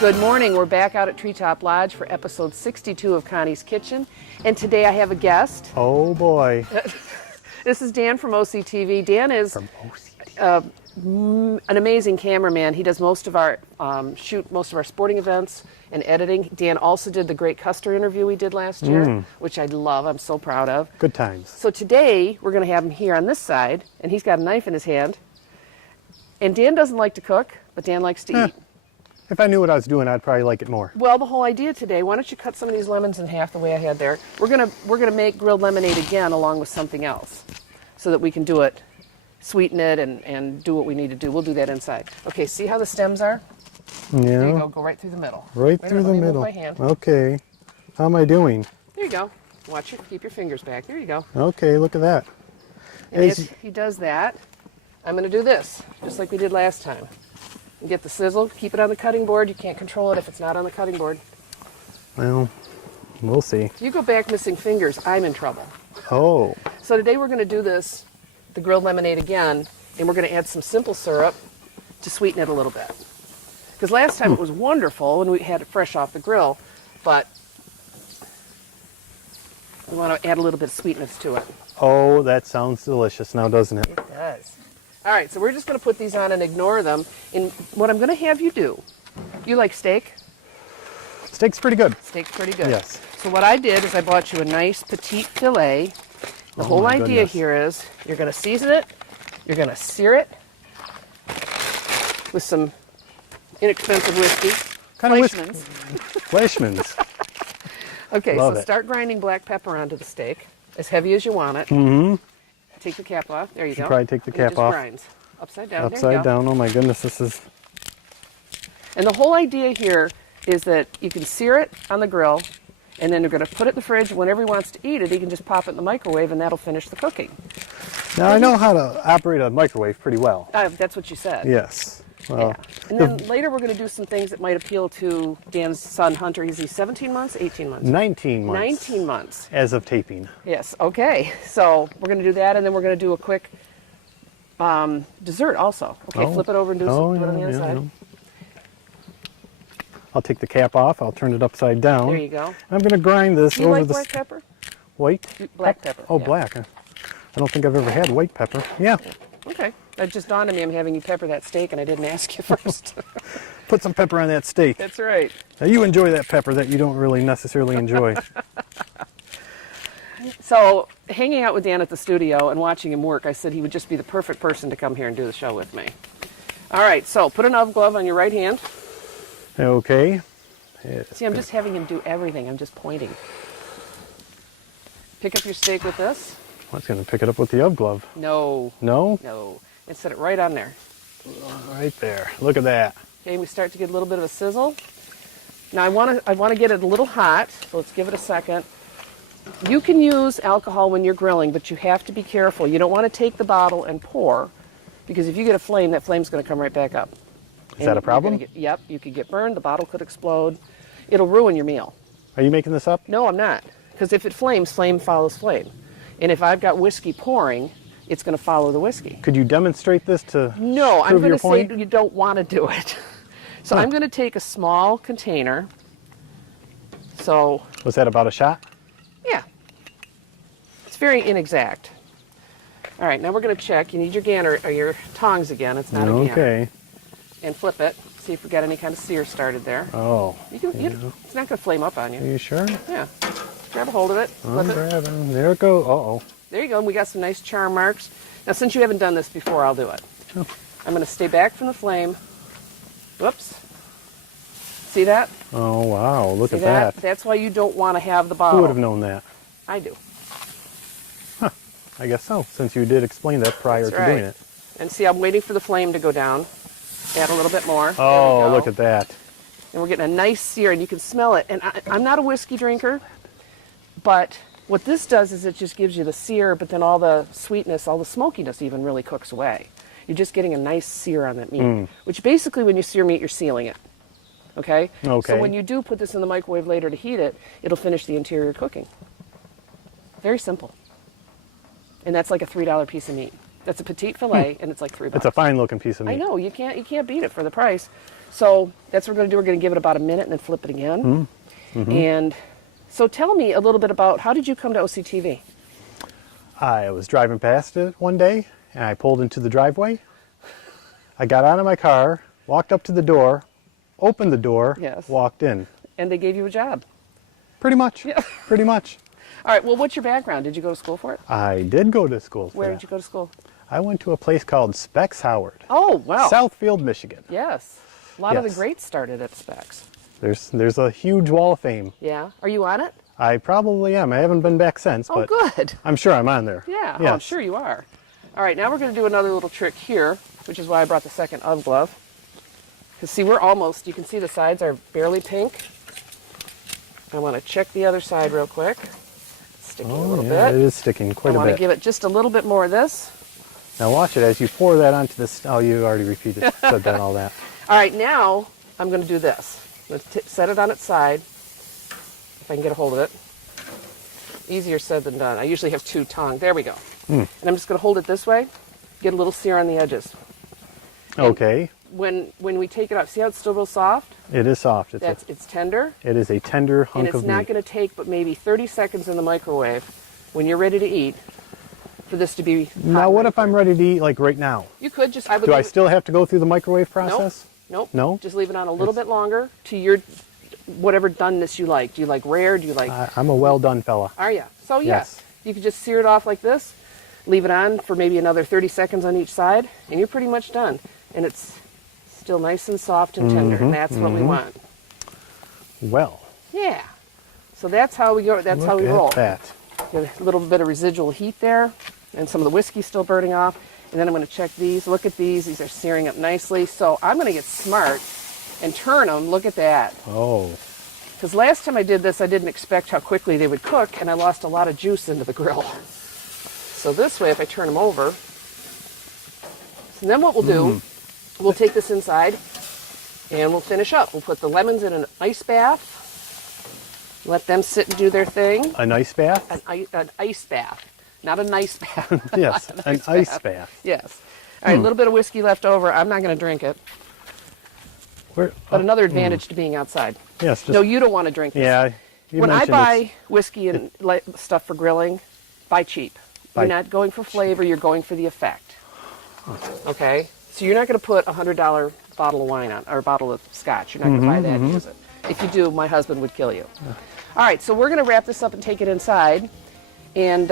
Good morning. We're back out at Treetop Lodge for episode 62 of Connie's Kitchen. And today I have a guest. Oh boy. This is Dan from OCTV. Dan is an amazing cameraman. He does most of our shoot most of our sporting events and editing. Dan also did the great Custer interview we did last year, which I love. I'm so proud of. Good times. So today we're going to have him here on this side, and he's got a knife in his hand. And Dan doesn't like to cook, but Dan likes to eat. If I knew what I was doing, I'd probably like it more. Well, the whole idea today, why don't you cut some of these lemons in half the way I had there? We're gonna make grilled lemonade again along with something else, so that we can do it, sweeten it, and do what we need to do. We'll do that inside. Okay, see how the stems are? Yeah. There you go. Go right through the middle. Right through the middle. Move my hand. Okay. How am I doing? There you go. Watch it. Keep your fingers back. There you go. Okay, look at that. And as he does that, I'm going to do this, just like we did last time. And get the sizzle. Keep it on the cutting board. You can't control it if it's not on the cutting board. Well, we'll see. If you go back missing fingers, I'm in trouble. Oh. So today we're going to do this, the grilled lemonade again, and we're going to add some simple syrup to sweeten it a little bit. Because last time it was wonderful when we had it fresh off the grill, but we want to add a little bit of sweetness to it. Oh, that sounds delicious now, doesn't it? It does. All right, so we're just going to put these on and ignore them. And what I'm going to have you do, you like steak? Steak's pretty good. Steak's pretty good. Yes. So what I did is I bought you a nice petite filet. The whole idea here is you're going to season it, you're going to sear it with some inexpensive whiskey. Kind of whiskey. Fleischmann's. Fleischmann's. Okay, Love so it. start grinding black pepper onto the steak, as heavy as you want it. Mm-hmm. Take the cap off. There you go. Probably take the And it cap just off. Grinds. Upside down. There you Upside go. down. Oh my goodness, this is... And the whole idea here is that you can sear it on the grill, and then you're going to put it in the fridge. Whenever he wants to eat it, he can just pop it in the microwave, and that'll finish the cooking. Now, I know how to operate a microwave pretty well. That's what you said. Yes. Well, Yeah. And then later we're going to do some things that might appeal to Dan's son, Hunter. Is he 17 months, 18 months? 19 months. 19 months. As of taping. Yes, okay. So we're going to do that, and then we're going to do a quick dessert also. Okay, Oh. flip it over and do it on the other side. Yeah. I'll take the cap off. I'll turn it upside down. There you go. I'm going to grind this Do you over like the... black pepper? White? Black pepper. Oh, yeah. black. I don't think I've ever had white pepper. Yeah. Okay. It just dawned on me I'm having you pepper that steak, and I didn't ask you first. Put some pepper on that steak. That's right. Now, you enjoy that pepper that you don't really necessarily enjoy. So, hanging out with Dan at the studio and watching him work, I said he would just be the perfect person to come here and do the show with me. All right, so put an oven glove on your right hand. Okay. See, I'm just having him do everything. I'm just pointing. Pick up your steak with this. I was going to pick it up with the oven glove. No. No? No. And set it right on there. Right there. Look at that. Okay, we start to get a little bit of a sizzle. Now I want to get it a little hot, so let's give it a second. You can use alcohol when you're grilling, but you have to be careful. You don't want to take the bottle and pour, because if you get a flame, that flame's going to come right back up. Is that a problem? Yep, you could get burned, the bottle could explode. It'll ruin your meal. Are you making this up? No, I'm not, because if it flames, flame follows flame. And if I've got whiskey pouring, it's going to follow the whiskey. Could you demonstrate this to No, I'm prove going your to say point? you don't want to do it. So I'm going to take a small container. So, Was that about a shot? yeah. It's very inexact. All right, now we're going to check. You need your gander or your tongs again. It's not a gander. Okay. And flip it. See if we got any kind of sear started there. Oh. It's not going to flame up on Are you. you sure? Yeah. Grab a hold of it. Flip I'm it. grabbing. There it goes. Uh-oh. There you go. We got some nice char marks. Now, since you haven't done this before, I'll do it. Oh. I'm going to stay back from the flame. Whoops. See that? Oh, wow. Look See at that? that. That's why you don't want to have the bottle. Who would have known that? I do. I guess so, since you did explain that prior That's to right. doing it. And see, I'm waiting for the flame to go down. Add a little bit more. Oh, look at that. And we're getting a nice sear, and you can smell it. And I'm not a whiskey drinker, but what this does is it just gives you the sear, but then all the sweetness, all the smokiness even really cooks away. You're just getting a nice sear on that meat, which basically when you sear meat, you're sealing it. Okay? Okay. So when you do put this in the microwave later to heat it, it'll finish the interior cooking. Very simple. And that's like a $3 piece of meat. That's a petite fillet, and it's like $3. It's a fine looking piece of meat. I know, you can't beat it for the price. So that's what we're going to do. We're going to give it about a minute and then flip it again. And so tell me a little bit about, how did you come to OCTV? I was driving past it one day, and I pulled into the driveway. I got out of my car, walked up to the door, opened the door, Yes. walked in. And they gave you a job. Pretty much. Yeah. Pretty much. All right, well, what's your background? Did you go to school for it? I did go to school for Where that. did you go to school? I went to a place called Specs Howard. Oh, wow. Southfield, Michigan. Yes. A lot of the Yes. greats started at Specs. There's a huge wall of fame. Yeah. Are you on it? I probably am. I haven't been back since, Oh, but good. I'm sure I'm on there. Yeah, Yes. oh, I'm sure you are. All right, now we're going to do another little trick here, which is why I brought the second UV glove. Because see, we're almost, you can see the sides are barely pink. I want to check the other side real quick. It's sticking a little yeah, bit. it is sticking quite I a want to bit. give it just a little bit more of this. Now watch it as you pour that onto this. Oh, you already repeated, said that and all that. All right, now I'm going to do this. Let's set it on its side, if I can get a hold of it. Easier said than done. I usually have two tongue. There we go. And I'm just going to hold it this way, get a little sear on the edges. Okay. When we take it off, see how it's still real soft? It is soft. It's tender, It is a tender and hunk it's of not meat. going to take but maybe 30 seconds in the microwave when you're ready to eat for this to be hot Now, and what ready if for I'm you. ready to eat like right now? You could just, I would Do I leave- still have to go through the microwave process? Nope. No? Just leave it on a little bit longer to your whatever doneness you like. Do you like rare? Do you like? I'm a well done fella. Are you? So Yes. you could just sear it off like this, leave it on for maybe another 30 seconds on each side, and you're pretty much done. And it's still nice and soft and tender, and that's what we want. Well, Yeah. So that's how we go. That's look how we at roll. that. Get a little bit of residual heat there, and some of the whiskey still burning off. And then I'm going to check these. Look at these. These are searing up nicely. So I'm going to get smart and turn them. Look at that. Oh, Because last time I did this, I didn't expect how quickly they would cook, and I lost a lot of juice into the grill. So this way, if I turn them over, so then what we'll do, we'll take this inside, and we'll finish up. We'll put the lemons in an ice bath, let them sit and do their thing. a nice bath? An ice bath, not a nice bath. Yes, an ice bath. Yes. All right, a little bit of whiskey left over. I'm not going to drink it, Where, but another advantage to being outside. yes, just, No, you don't want to drink this. yeah. You When I mentioned buy whiskey and stuff for grilling, buy cheap. Buy You're not going for flavor, you're going for the effect. Okay? So you're not going to put a $100 bottle of wine on, or a bottle of scotch. You're not going to buy that and use it. If you do, my husband would kill you. All right, so we're going to wrap this up and take it inside. And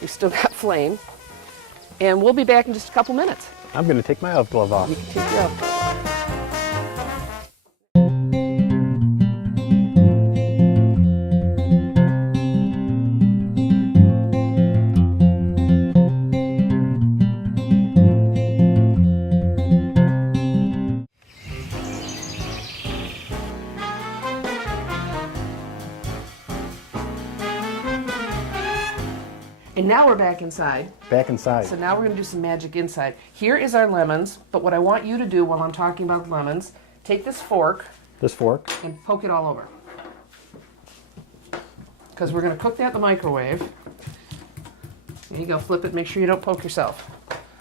we've still got flame. And we'll be back in just a couple minutes. I'm going to take my elf glove off. You can take your off. And now we're back inside. Back inside. So now we're going to do some magic inside. Here is our lemons, but what I want you to do while I'm talking about lemons, take this fork This fork. and poke it all over. Because we're going to cook that in the microwave. There you go, flip it, make sure you don't poke yourself.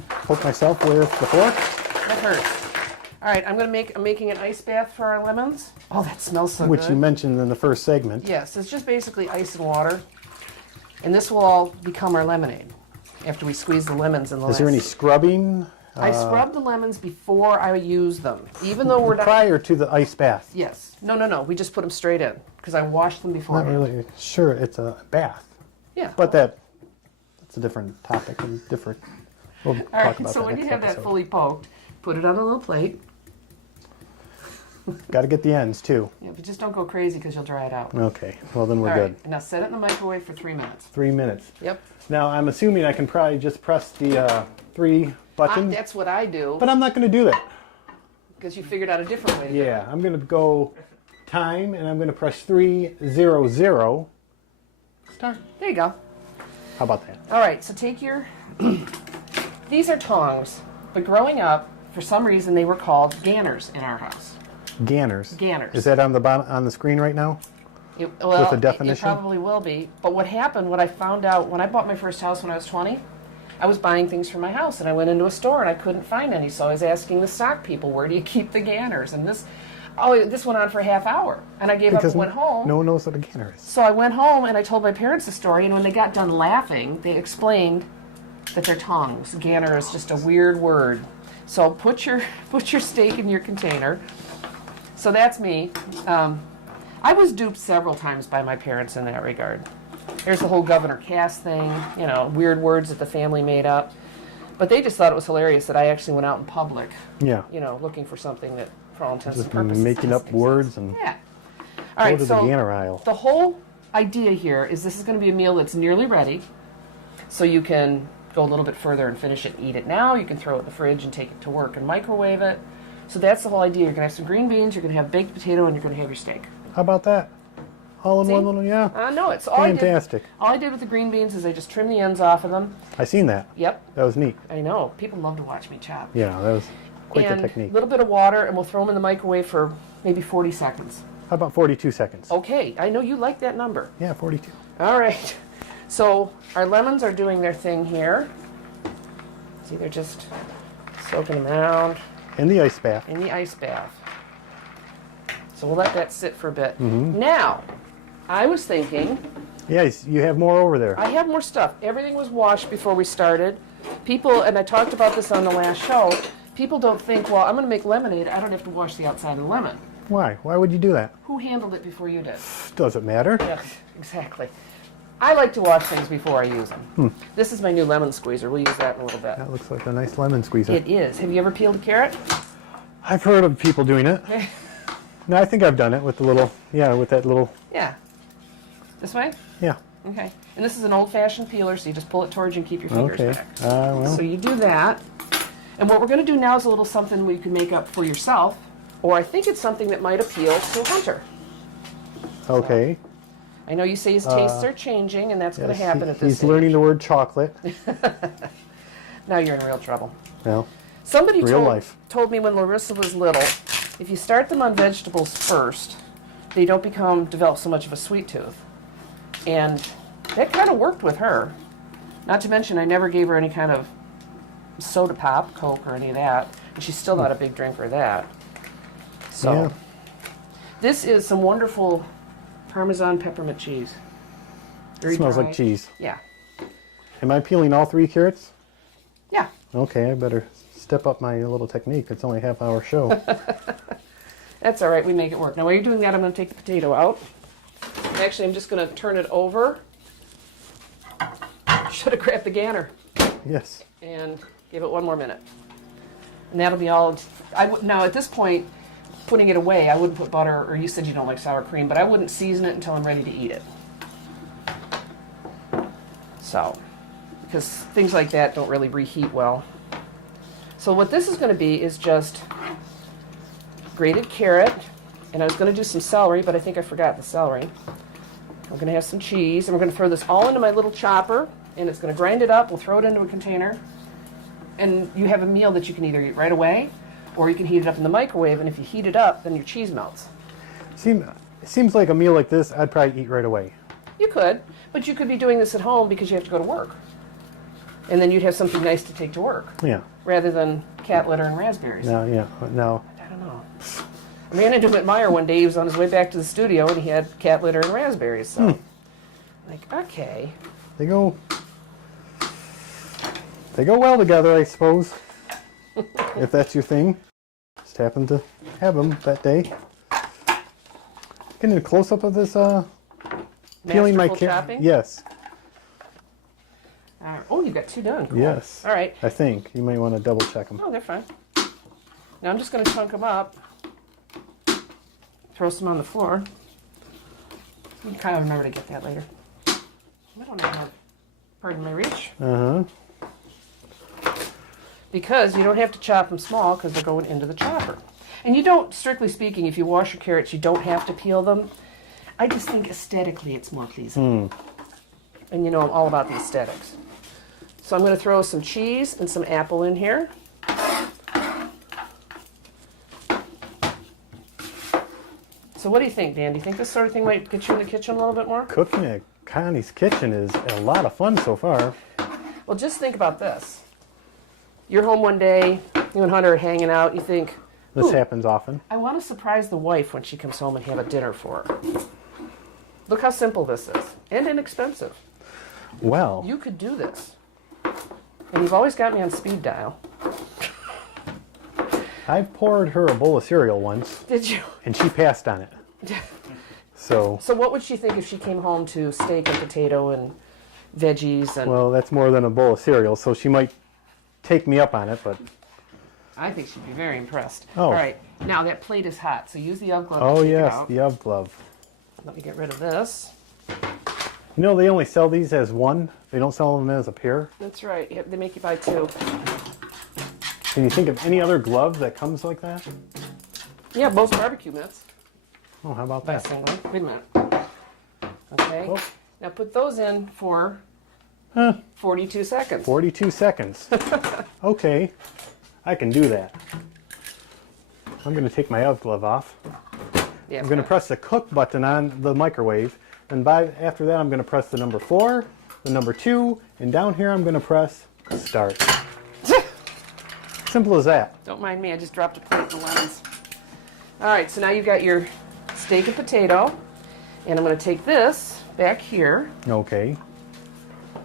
Poke myself with the fork. That hurts. All right, I'm making an ice bath for our lemons. Oh, that smells so Which good. you mentioned in the first segment. Yes, it's just basically ice and water. And this will all become our lemonade after we squeeze the lemons in the Is there any scrubbing I scrub the lemons before I use them, even though we're not. prior to the ice bath? Yes. No. We just put them straight in because I washed them before. Not really sure it's a bath, Yeah. but that's a different topic and different. We'll All talk right. about So that when you next have that episode. fully poked, put it on a little plate. Got to get the ends too. Yeah, but just don't go crazy because you'll dry it out. Okay, well then we're All good. right. Now set it in the microwave for 3 minutes. 3 minutes. Yep. Now I'm assuming I can probably just press the 3 buttons, That's what I do but I'm not going to do that. because you figured out a different way to do it. Yeah, I'm going to go time, and I'm going to press 300. Start. There you go. How about that? All right. So take your. These are tongs, but growing up, for some reason, they were called ganners in our house. Ganners. Ganners. Is that on the bottom on the screen right now? Well, a definition? It probably will be. But what happened, what I found out when I bought my first house when I was 20, I was buying things for my house, and I went into a store and I couldn't find any, so I was asking the stock people, where do you keep the Ganners? And this went on for a half hour, and I gave up and went home. No one knows what a Ganner is. So I went home and I told my parents the story, and when they got done laughing, they explained that they're tongues. Ganner is just a weird word. So put your steak in your container. So that's me. I was duped several times by my parents in that regard. There's the whole Governor Cass thing, weird words that the family made up. But they just thought it was hilarious that I actually went out in public, looking for something that, for all intents and purposes, making up words and yeah. All right, go to the Ganner aisle. The whole idea here is this is going to be a meal that's nearly ready, so you can go a little bit further and finish it and eat it now. You can throw it in the fridge and take it to work and microwave it. So that's the whole idea. You're going to have some green beans, you're going to have baked potato, and you're going to have your steak. How about that? All in one little, yeah. No, it's all fantastic. All I did with the green beans is I just trimmed the ends off of them. I seen that. Yep. That was neat. I know. People love to watch me chop. Yeah, that was quite the A technique. little bit of water, and we'll throw them in the microwave for maybe 40 seconds. How about 42 seconds? Okay. I know you like that number. Yeah, 42. All right. So our lemons are doing their thing here. See, they're just soaking them around. In the ice bath. In the ice bath. So we'll let that sit for a bit. Mm-hmm. Now, I was thinking... Yes, you have more over there. I have more stuff. Everything was washed before we started. People, and I talked about this on the last show, people don't think, well, I'm going to make lemonade, I don't have to wash the outside of the lemon. Why? Why would you do that? Who handled it before you did? Doesn't matter. Yeah, exactly. I like to wash things before I use them. This is my new lemon squeezer. We'll use that in a little bit. That looks like a nice lemon squeezer. It is. Have you ever peeled a carrot? I've heard of people doing it. No, I think I've done it with the little, with that little... Yeah. This way? Yeah. Okay. And this is an old-fashioned peeler, so you just pull it towards you and keep your fingers back. Well. So you do that. And what we're going to do now is a little something we can make up for yourself, or I think it's something that might appeal to a hunter. Okay. So, I know you say his tastes are changing, and that's going to happen at this He's stage. learning the word chocolate. Now you're in real trouble. Well, Somebody real told me when Larissa was little, if you start them on vegetables first, they don't develop so much of a sweet tooth. And that kind of worked with her. Not to mention, I never gave her any kind of soda pop, Coke, or any of that. And she's still not a big drinker of that. So, this is some wonderful Parmesan peppermint cheese. Very smells dry. like cheese. Yeah. Am I peeling all 3 carrots? Yeah. Okay, I better step up my little technique. It's only a half-hour show. That's all right. We make it work. Now, while you're doing that, I'm going to take the potato out. Actually, I'm just going to turn it over. Should have grabbed the Ganner. Yes. And give it 1 more minute. And that'll be all. Now, at this point, putting it away, I wouldn't put butter, or you said you don't like sour cream, but I wouldn't season it until I'm ready to eat it. So, because things like that don't really reheat well. So what this is going to be is just grated carrot, and I was going to do some celery, but I think I forgot the celery. We're going to have some cheese, and we're going to throw this all into my little chopper, and it's going to grind it up. We'll throw it into a container, and you have a meal that you can either eat right away, or you can heat it up in the microwave, and if you heat it up, then your cheese melts. It seems like a meal like this, I'd probably eat right away. You could, but you could be doing this at home because you have to go to work. And then you'd have something nice to take to work. Yeah. Rather than cat litter and raspberries. No. I don't know. I ran into him at Meyer one day. He was on his way back to the studio, and he had cat litter and raspberries. So, like, okay. They go well together, I suppose. If that's your thing. Just happened to have them that day. Getting a close-up of this peeling my Masterful chopping? Yes. Oh, you got 2 done. Cool. Yes. All right. I think. You might want to double check them. Oh, they're fine. Now I'm just going to chunk them up. Throw some on the floor. You can kind of remember to get that later. I don't have, pardon my reach. Because you don't have to chop them small because they're going into the chopper. And you don't, strictly speaking, if you wash your carrots, you don't have to peel them. I just think aesthetically it's more pleasing. And you know I'm all about the aesthetics. So I'm going to throw some cheese and some apple in here. So what do you think, Dan? Do you think this sort of thing might get you in the kitchen a little bit more? Cooking at Connie's kitchen is a lot of fun so far. Well, just think about this. You're home one day, you and Hunter are hanging out, you think, This "Ooh, happens often. I want to surprise the wife when she comes home and have a dinner for her." Look how simple this is, and inexpensive. Well, You could do this. And you've always got me on speed dial. I've poured her a bowl of cereal once, Did you? and she passed on it. So, So what would she think if she came home to steak and potato and veggies and... well, that's more than a bowl of cereal, so she might take me up on it, but... I think she'd be very impressed. Oh. All right, now that plate is hot, so use the oven glove Oh, to take it yes, out. the oven glove. Let me get rid of this. You know, they only sell these as one. They don't sell them as a pair. That's right. Yep, they make you buy two. Can you think of any other glove that comes like that? Yeah, most barbecue mitts Oh, how about buy a that? single. Wait a minute. Okay. Oh. Now put those in for 42 seconds. 42 seconds. Okay, I can do that. I'm going to take my oven glove off. Yeah, I'm going to press the cook button on the microwave, and after that I'm going to press the number 4, the number 2, and down here I'm going to press start. Simple as that. Don't mind me, I just dropped a plate in the lemons. All right, so now you've got your steak and potato, and I'm going to take this back here. Okay.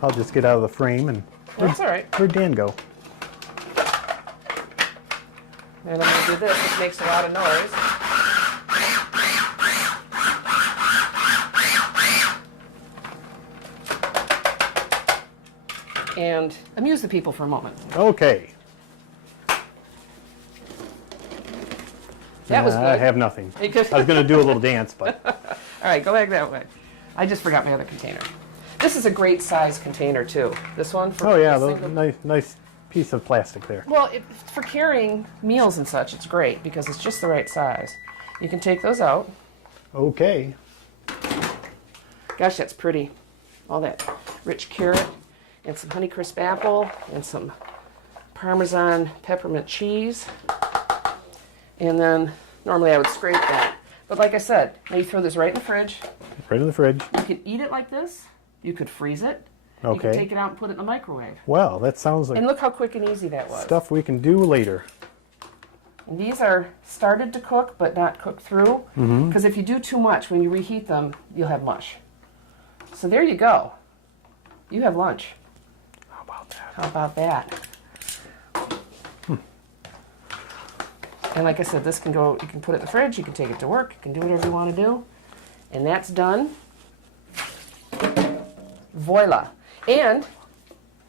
I'll just get out of the frame and... That's all right. Where'd Dan go? And I'm going to do this, which makes a lot of noise. And amuse the people for a moment. Okay. That was good. I have nothing. Because- I was going to do a little dance, but... All right, go back that way. I just forgot my other container. This is a great size container too. This one. For Oh yeah, a the single- nice piece of plastic there. Well, for carrying meals and such, it's great because it's just the right size. You can take those out. Okay. Gosh, that's pretty. All that rich carrot and some Honeycrisp apple and some Parmesan peppermint cheese. And then normally I would scrape that. But like I said, now you throw this right in the fridge. Right in the fridge. You could eat it like this. You could freeze it. You Okay. could take it out and put it in the microwave. Well, that sounds like And look how quick and easy that was. stuff we can do later. And these are started to cook, but not cooked through. Because if you do too much, when you reheat them, you'll have mush. So there you go. You have lunch. How about that? How about that? And like I said, this can go, you can put it in the fridge, you can take it to work, you can do whatever you want to do. And that's done. Voila. And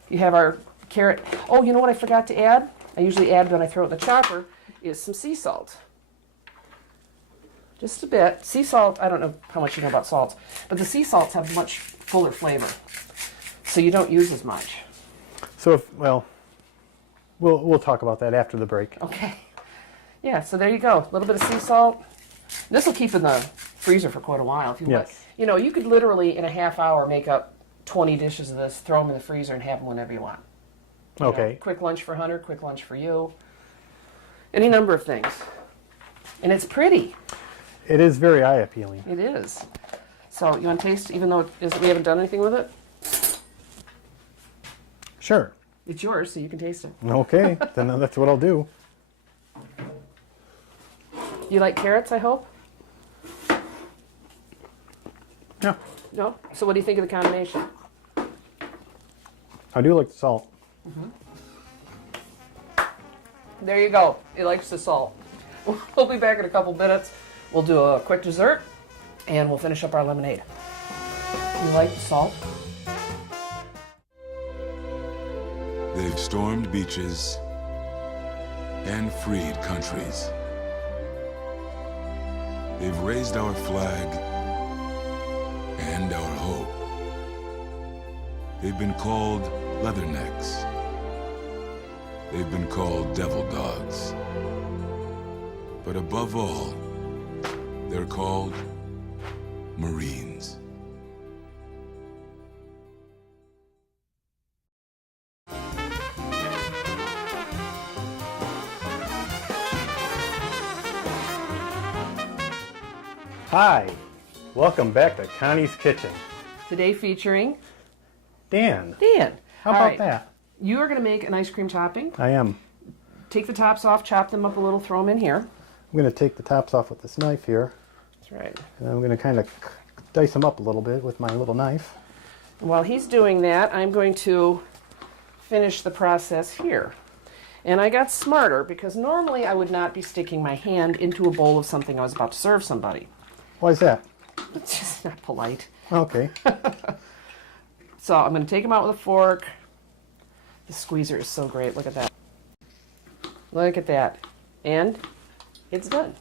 you have our carrot. Oh, you know what I forgot to add? I usually add when I throw it in the chopper, is some sea salt. Just a bit. Sea salt, I don't know how much you know about salts, but the sea salts have much fuller flavor. So you don't use as much. So, we'll talk about that after the break. Okay. Yeah, so there you go. A little bit of sea salt. This will keep in the freezer for quite a while if you want. Yes. You know, you could literally in a half hour make up 20 dishes of this, throw them in the freezer, and have them whenever you want. You know, Okay. quick lunch for Hunter, quick lunch for you. Any number of things. And it's pretty. It is very eye appealing. It is. So you want to taste, even though we haven't done anything with it? Sure. It's yours, so you can taste it. Okay, then that's what I'll do. You like carrots, I hope? Yeah, No? So what do you think of the combination? I do like the salt. There you go. He likes the salt. We'll be back in a couple minutes. We'll do a quick dessert, and we'll finish up our lemonade. You like the salt? They've stormed beaches and freed countries. They've raised our flag and our hope. They've been called leathernecks. They've been called devil dogs. But above all, they're called Marines. Hi, welcome back to Connie's Kitchen. Today featuring Dan, Dan. how All about right. that? You are going to make an ice cream topping. I am. Take the tops off, chop them up a little, throw them in here. I'm going to take the tops off with this knife here. That's right. And I'm going to kind of dice them up a little bit with my little knife. While he's doing that, I'm going to finish the process here. And I got smarter because normally I would not be sticking my hand into a bowl of something I was about to serve somebody. Why is that? It's just not polite. Okay. So I'm going to take them out with a fork. The squeezer is so great. Look at that. Look at that. And it's done.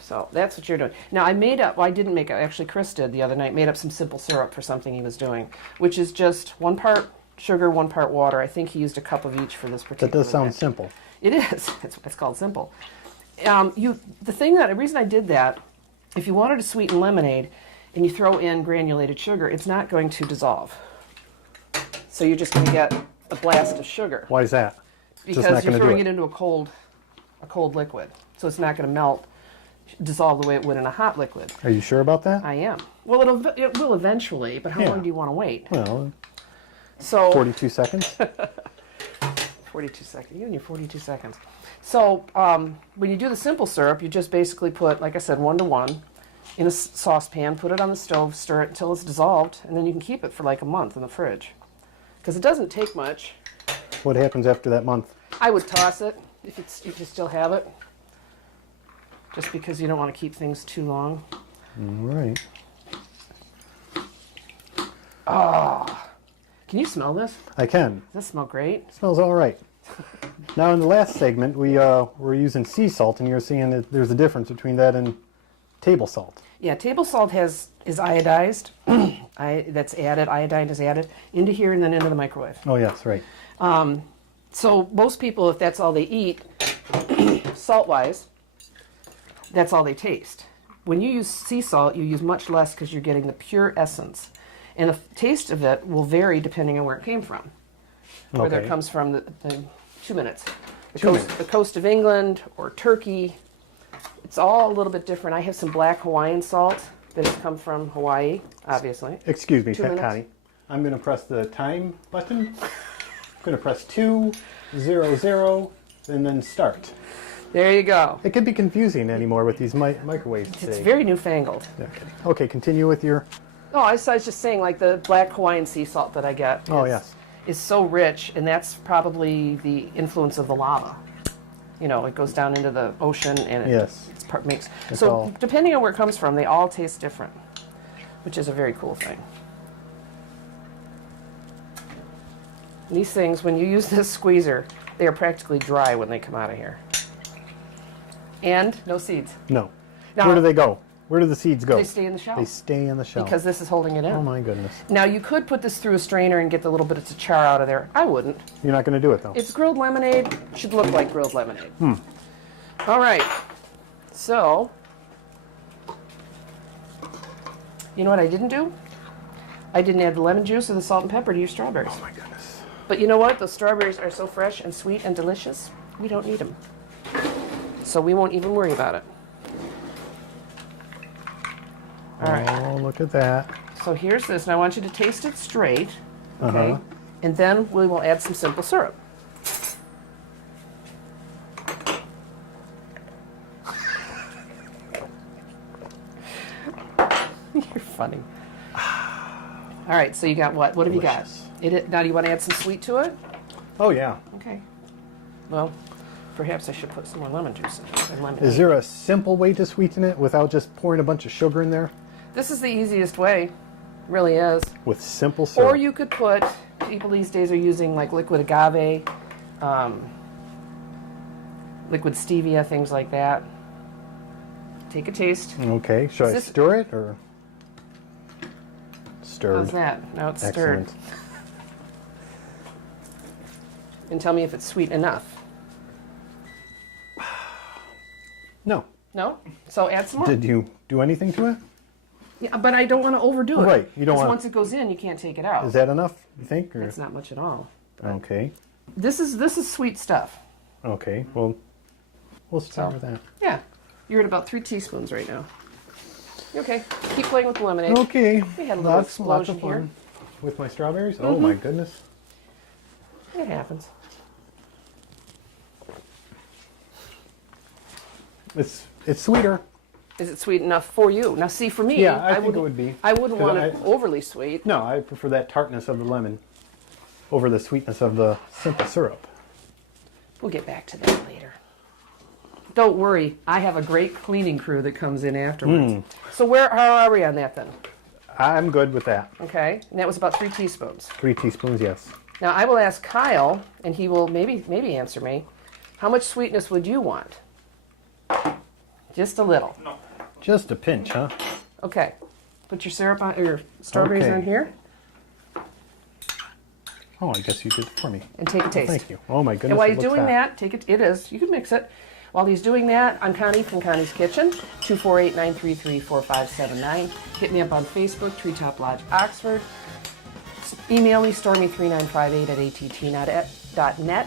So that's what you're doing. Now I made up, well, I didn't make up, actually Chris did the other night, made up some simple syrup for something he was doing, which is just 1 part sugar, 1 part water. I think he used a cup of each for this particular That does sound batch. simple. It is. It's called simple. The reason I did that, if you wanted to sweeten lemonade and you throw in granulated sugar, it's not going to dissolve. So you're just going to get a blast of sugar. Why is that? Because you're throwing it into a cold liquid. So it's not going to melt, dissolve the way it would in a hot liquid. Are you sure about that? I am. Well, it will eventually, but how long do you want to wait? Well, so 42 seconds. 42 seconds. You and your 42 seconds. So when you do the simple syrup, you just basically put, like I said, 1 to 1 in a saucepan, put it on the stove, stir it until it's dissolved, and then you can keep it for like a month in the fridge. Because it doesn't take much. What happens after that month? I would toss it if you still have it. Just because you don't want to keep things too long. All right. Oh, can you smell this? I can. Does that smell great? It smells all right. Now in the last segment, we were using sea salt, and you're seeing that there's a difference between that and table salt. Yeah, table salt is iodized. That's added. Iodine is added into here and then into the microwave. Oh yes, right. So most people, if that's all they eat, salt-wise, that's all they taste. When you use sea salt, you use much less because you're getting the pure essence. And the taste of it will vary depending on where it came from. Whether it comes from the 2 minutes. The coast of England or Turkey. It's all a little bit different. I have some black Hawaiian salt that has come from Hawaii, obviously. Excuse me, 2 minutes. Connie. I'm going to press the time button. I'm going to press 2, 0, 0, and then start. There you go. It could be confusing anymore with these microwaves It's today. very newfangled. Okay, continue with your... No, I was just saying, like the black Hawaiian sea salt that I get is so rich, and that's probably the influence of the lava. You know, it goes down into the ocean, and makes... So depending on where it comes from, they all taste different, which is a very cool thing. And these things, when you use this squeezer, they are practically dry when they come out of here. And no seeds. No. Now, where do they go? Where do the seeds go? They stay in the shell. They stay in the shell. Because this is holding it in. Oh my goodness. Now you could put this through a strainer and get the little bits of char out of there. I wouldn't. You're not going to do it though. It's grilled lemonade. Should look like grilled lemonade. All right. So, you know what I didn't do? I didn't add the lemon juice or the salt and pepper to your strawberries. Oh my goodness. But you know what? Those strawberries are so fresh and sweet and delicious. We don't need them. So we won't even worry about it. All right. Oh, look at that. So here's this, and I want you to taste it straight, okay? And then we will add some simple syrup. You're funny. All right, so you got what? What have you got? Now, do you want to add some sweet to it? Oh yeah. Okay. Well, perhaps I should put some more lemon juice in it. And lemonade. Is there a simple way to sweeten it without just pouring a bunch of sugar in there? This is the easiest way. It really is. With simple syrup. Or you could put, people these days are using like liquid agave, liquid stevia, things like that. Take a taste. Okay, should I stir it or? Stirred. How's that? Now it's Excellent. stirred. And tell me if it's sweet enough. No. No? So add some more. Did you do anything to it? Yeah, but I don't want to overdo it. Right, you don't want. Once it goes in, you can't take it out. Is that enough? You think? Or? That's not much at all. Okay. This is sweet stuff. Okay. Well, we'll start with that. Yeah, you're at about 3 teaspoons right now. Okay, keep playing with the lemonade. Okay. We had a little explosion of here. fun with my strawberries. Oh my goodness. It happens. It's sweeter. Is it sweet enough for you? Now, see, for me, Yeah, I think it would be. I wouldn't 'Cause want it overly sweet. No, I prefer that tartness of the lemon over the sweetness of the simple syrup. We'll get back to that later. Don't worry, I have a great cleaning crew that comes in afterwards. So how are we on that then? I'm good with that. Okay, and that was about 3 teaspoons. 3 teaspoons, yes. Now I will ask Kyle, and he will maybe answer me. How much sweetness would you want? Just a little. No. Just a pinch, huh? Okay. Put your syrup on, your strawberries Okay. on here, Oh, I guess you did it for me. and take a taste. Thank you. Oh my goodness. And while it you're looks doing hot. that, take it. It is. You can mix it. While he's doing that, I'm Connie from Connie's Kitchen, 248-933-4579. Hit me up on Facebook, Treetop Lodge, Oxford. Email me, stormy3958@att.net.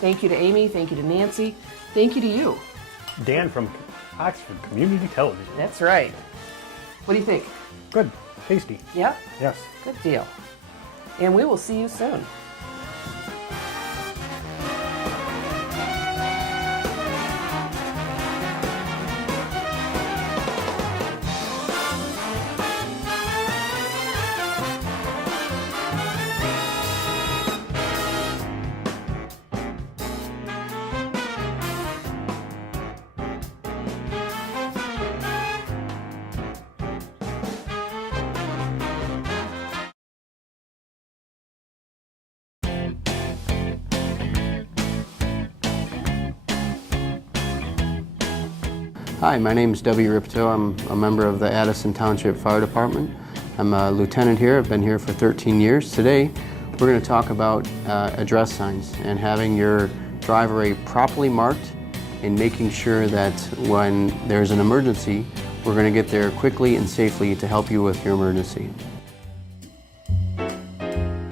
Thank you to Amy. Thank you to Nancy. Thank you to you. Dan from Oxford Community Television. That's right. What do you think? Good. Tasty. Yeah? Yes. Good deal. And we will see you soon. Hi, my name is W. Ripto. I'm a member of the Addison Township Fire Department. I'm a lieutenant here. I've been here for 13 years. Today, we're going to talk about address signs and having your driveway properly marked and making sure that when there's an emergency, we're going to get there quickly and safely to help you with your emergency.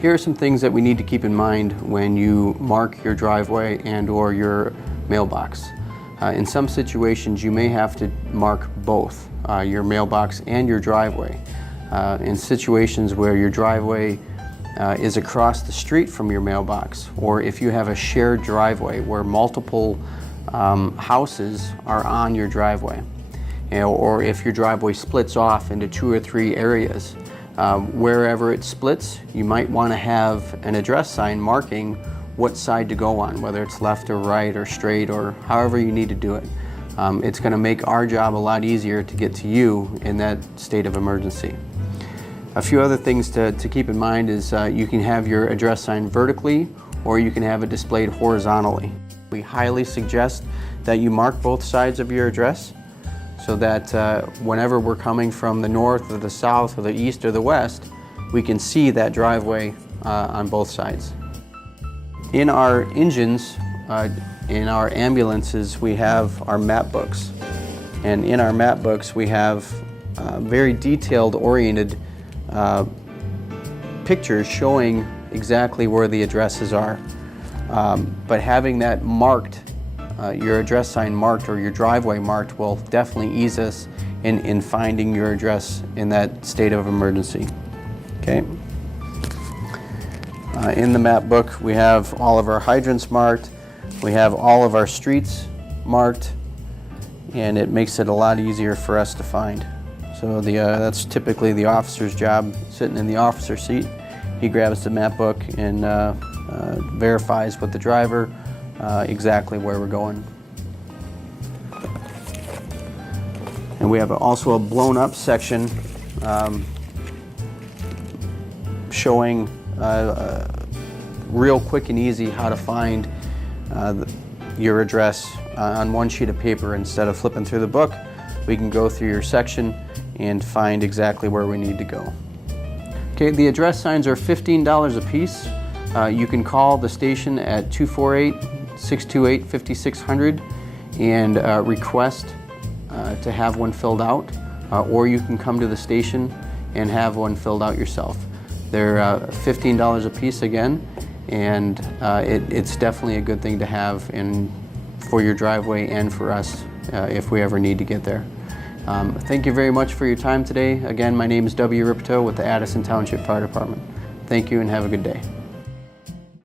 Here are some things that we need to keep in mind when you mark your driveway and/or your mailbox. In some situations, you may have to mark both your mailbox and your driveway. In situations where your driveway is across the street from your mailbox, or if you have a shared driveway where multiple houses are on your driveway, or if your driveway splits off into 2 or 3 areas, wherever it splits, you might want to have an address sign marking what side to go on, whether it's left or right or straight or however you need to do it. It's going to make our job a lot easier to get to you in that state of emergency. A few other things to keep in mind is you can have your address sign vertically or you can have it displayed horizontally. We highly suggest that you mark both sides of your address so that whenever we're coming from the north or the south or the east or the west, we can see that driveway on both sides. In our engines, in our ambulances, we have our map books. And in our map books, we have very detailed oriented pictures showing exactly where the addresses are. But having that marked, your address sign marked or your driveway marked will definitely ease us in finding your address in that state of emergency. Okay? In the map book, we have all of our hydrants marked, we have all of our streets marked, and it makes it a lot easier for us to find. So that's typically the officer's job, sitting in the officer seat. He grabs the map book and verifies with the driver exactly where we're going. And we have also a blown up section showing real quick and easy how to find your address on one sheet of paper. Instead of flipping through the book, we can go through your section and find exactly where we need to go. Okay, the address signs are $15 a piece. You can call the station at 248-628-5600 and request to have one filled out, or you can come to the station and have one filled out yourself. They're $15 a piece again, and it's definitely a good thing to have for your driveway and for us if we ever need to get there. Thank you very much for your time today. Again, my name is W. Ripto with the Addison Township Fire Department. Thank you and have a good day.